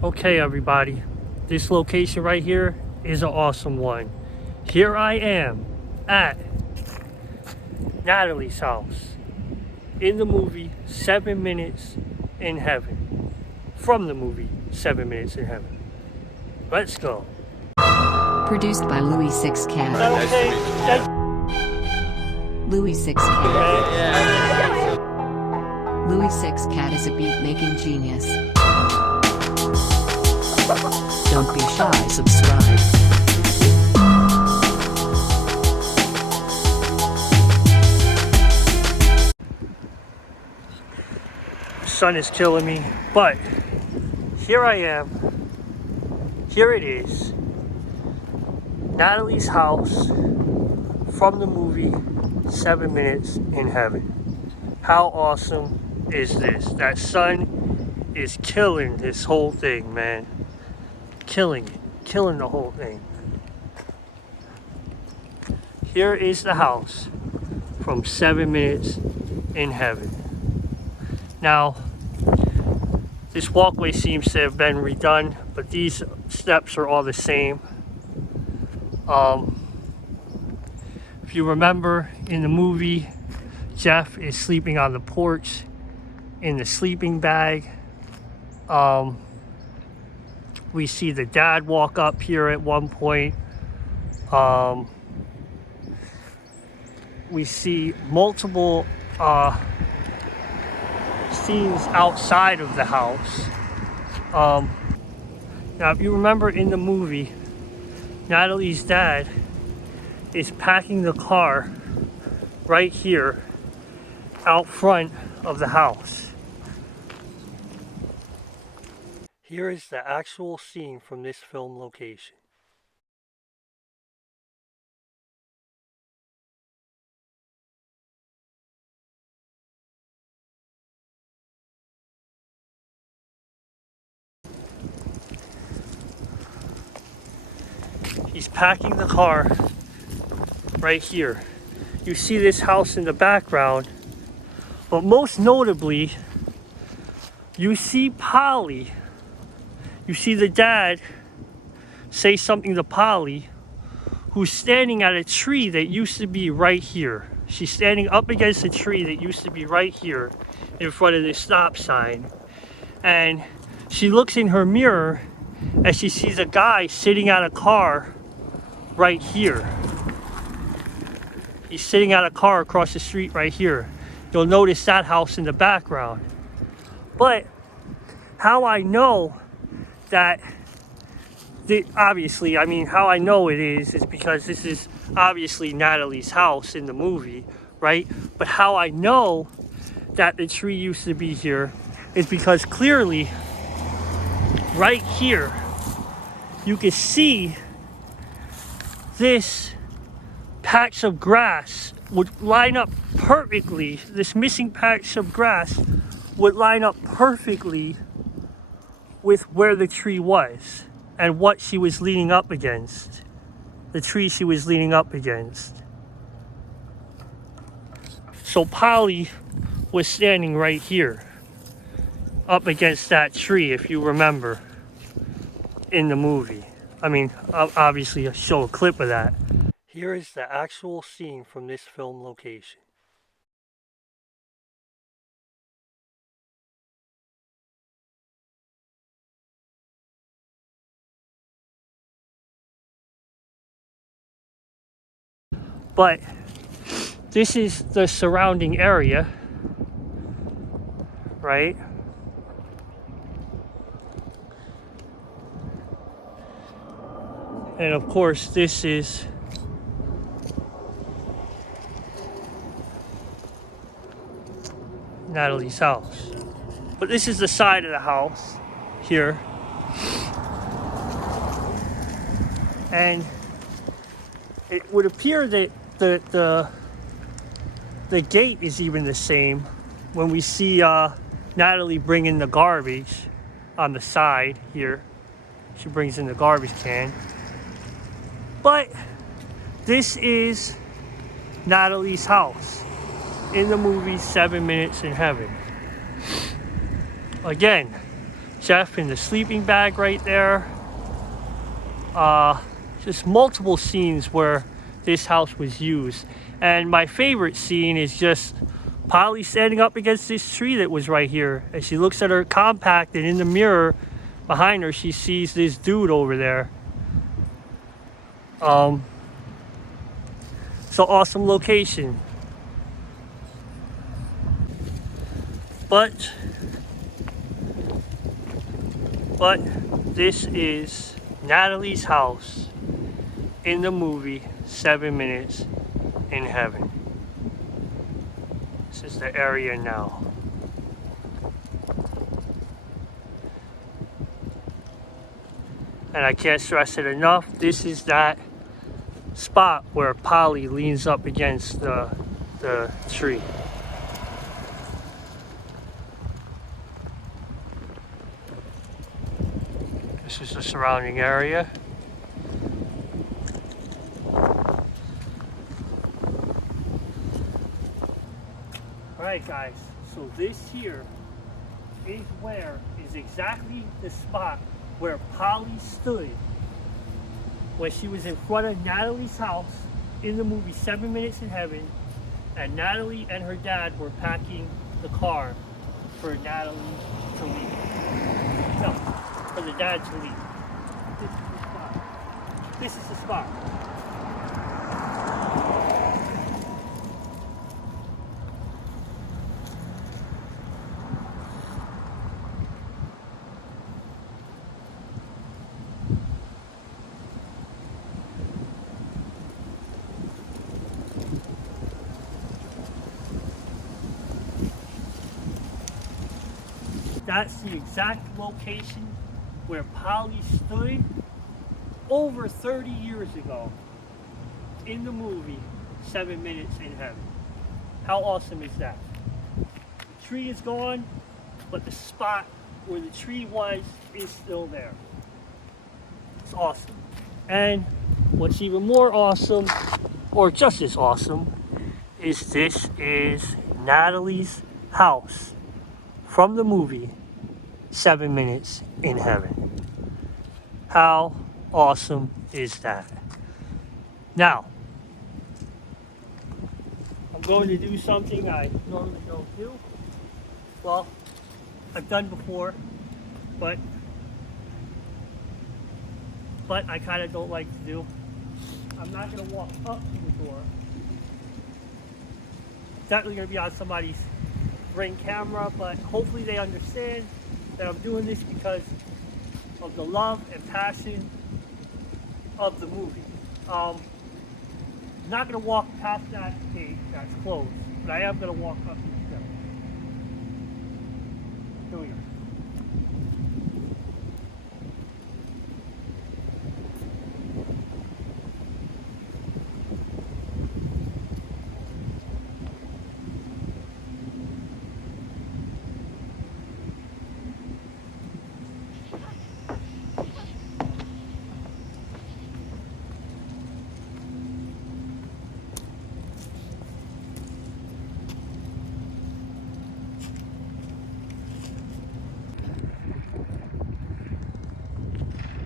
Okay, everybody, this location right here is an awesome one. Here I am at Natalie's house in the movie 7 Minutes in Heaven. From the movie 7 Minutes in Heaven. Let's go. Produced by Louis Six Cat. Okay. Louis Six Cat. Louis Six Cat is a beat-making genius. Don't be shy, subscribe. The sun is killing me, but here I am. Here it is. Natalie's house from the movie 7 Minutes in Heaven. How awesome is this? That sun is killing this whole thing, man. Killing the whole thing. Here is the house from 7 Minutes in Heaven. Now, this walkway seems to have been redone, but these steps are all the same. If you remember in the movie, Jeff is sleeping on the porch in the sleeping bag. We see the dad walk up here at one point. We see multiple scenes outside of the house. Now, if you remember in the movie, Natalie's dad is packing the car right here out front of the house. Here is the actual scene from this film location. He's packing the car right here. You see this house in the background, but most notably, you see Polly. You see the dad say something to Polly, who's standing at a tree that used to be right here. She's standing up against a tree that used to be right here in front of this stop sign. And she looks in her mirror as she sees a guy sitting at a car right here. He's sitting at a car across the street right here. You'll notice that house in the background. But how I know that, obviously, how I know it is because this is obviously Natalie's house in the movie, right? But how I know that the tree used to be here is because clearly, right here, you can see this patch of grass would line up perfectly. This missing patch of grass would line up perfectly with where the tree was and what she was leaning up against. The tree she was leaning up against. So Polly was standing right here, up against that tree, if you remember, in the movie. Obviously, I'll show a clip of that. Here is the actual scene from this film location. But this is the surrounding area, right? And of course, this is Natalie's house. But this is the side of the house here. And it would appear that the gate is even the same when we see Natalie bring in the garbage on the side here. She brings in the garbage can. But this is Natalie's house in the movie 7 Minutes in Heaven. Again, Jeff in the sleeping bag right there. Just multiple scenes where this house was used. And my favorite scene is just Polly standing up against this tree that was right here. As she looks at her compact, and in the mirror behind her, she sees this dude over there. So awesome location. But this is Natalie's house in the movie 7 Minutes in Heaven. This is the area now. And I can't stress it enough, this is that spot where Polly leans up against the tree. This is the surrounding area. Alright guys, so this here is exactly the spot where Polly stood when she was in front of Natalie's house in the movie 7 Minutes in Heaven, and Natalie and her dad were packing the car for Natalie to leave. No, for the dad to leave. This is the spot. This is the spot. That's the exact location where Polly stood over 30 years ago in the movie 7 Minutes in Heaven. How awesome is that? The tree is gone, but the spot where the tree was is still there. It's awesome. And what's even more awesome, or just as awesome, is this is Natalie's house from the movie 7 Minutes in Heaven. How awesome is that? Now, I'm going to do something I normally don't do. Well, I've done before, but I kind of don't like to do. I'm not going to walk up to the door. It's definitely going to be on somebody's Ring camera, but hopefully they understand that I'm doing this because of the love and passion of the movie. I'm not going to walk past that gate that's closed, but I am going to walk up these steps. Here we go.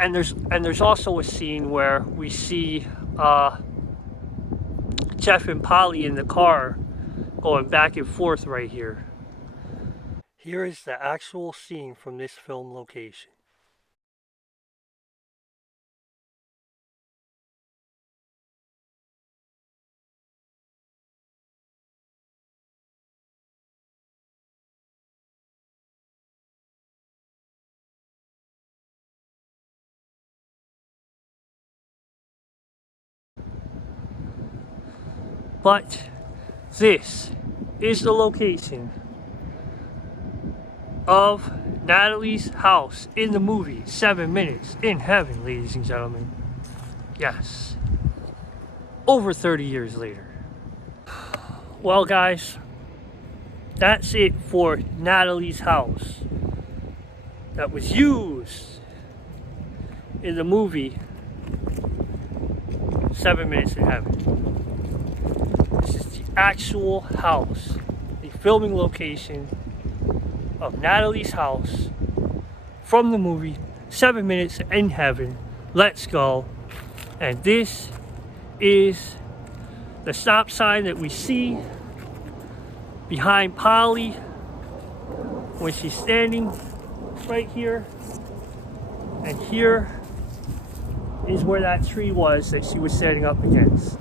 And there's also a scene where we see Jeff and Polly in the car going back and forth right here. Here is the actual scene from this film location. But this is the location of Natalie's house in the movie 7 Minutes in Heaven, ladies and gentlemen. Yes. Over 30 years later. Well, guys, that's it for Natalie's house that was used in the movie 7 Minutes in Heaven. This is the actual house, the filming location of Natalie's house from the movie 7 Minutes in Heaven. Let's go. And this is the stop sign that we see behind Polly when she's standing right here. And here is where that tree was that she was standing up against.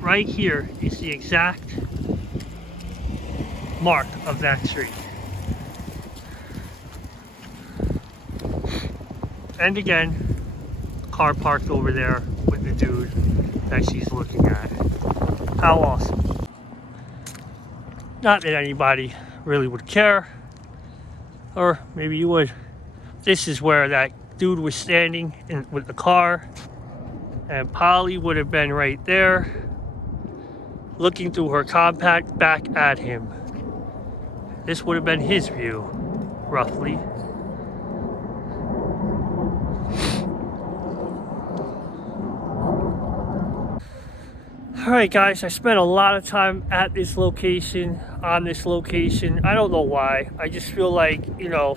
Right here is the exact mark of that tree. And again, car parked over there with the dude that she's looking at. How awesome. Not that anybody really would care, or maybe you would. This is where that dude was standing with the car, and Polly would have been right there looking through her compact back at him. This would have been his view, roughly. Alright guys, I spent a lot of time at this location, on this location. I don't know why. I just feel like, you know,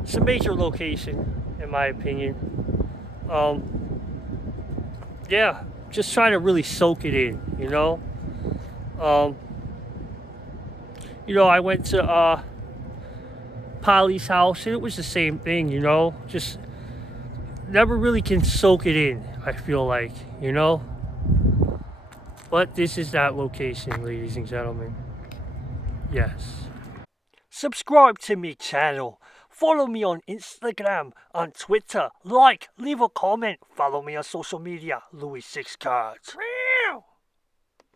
it's a major location, in my opinion. Yeah, just trying to really soak it in, you know. I went to Polly's house and it was the same thing, you know. Just never really can soak it in, I feel like, you know. But this is that location, ladies and gentlemen. Yes. Subscribe to me channel. Follow me on Instagram, on Twitter. Like, leave a comment. Follow me on social media. Louis 6 Cards.